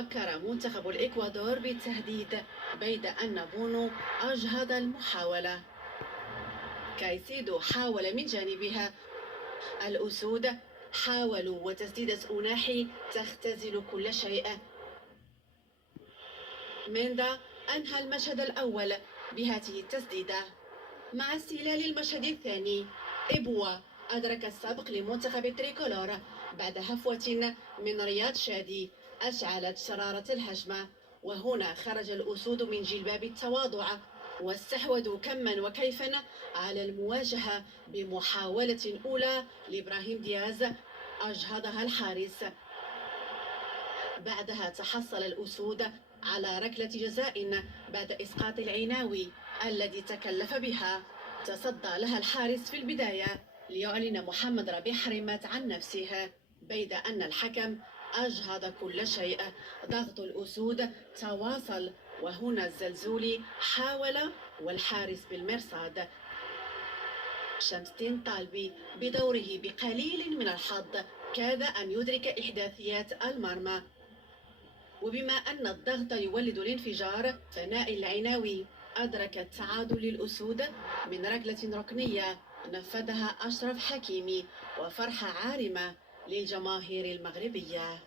فكر منتخب الإكوادور بالتهديد بيد أن بونو أجهض المحاولة. كايسيدو حاول من جانبها. الأسود حاولوا وتسديدة أوناحي تختزل كل شيء. ميندا أنهى المشهد الأول بهذه التسديدة. مع استهلال المشهد الثاني، إبوا أدرك السبق لمنتخب التريكولور بعد هفوة من رياض شادي أشعلت شرارة الهجمة. وهنا خرج الأسود من جلباب التواضع واستحوذوا كما وكيفا على المواجهة بمحاولة أولى لإبراهيم دياز أجهضها الحارس. بعدها تحصل الأسود على ركلة جزاء بعد إسقاط العيناوي الذي تكلف بها. تصدى لها الحارس في البداية ليعلن محمد ربيع حرمات عن نفسه، بيد أن الحكم أجهض كل شيء. ضغط الأسود تواصل، وهنا الزلزولي حاول والحارس بالمرصاد. شمس الدين طالبي بدوره بقليل من الحظ كاد أن يدرك إحداثيات المرمى. وبما أن الضغط يولد الانفجار، فنائل العيناوي أدرك التعادل للأسود من ركلة ركنية نفذها أشرف حكيمي، وفرحة عارمة للجماهير المغربية.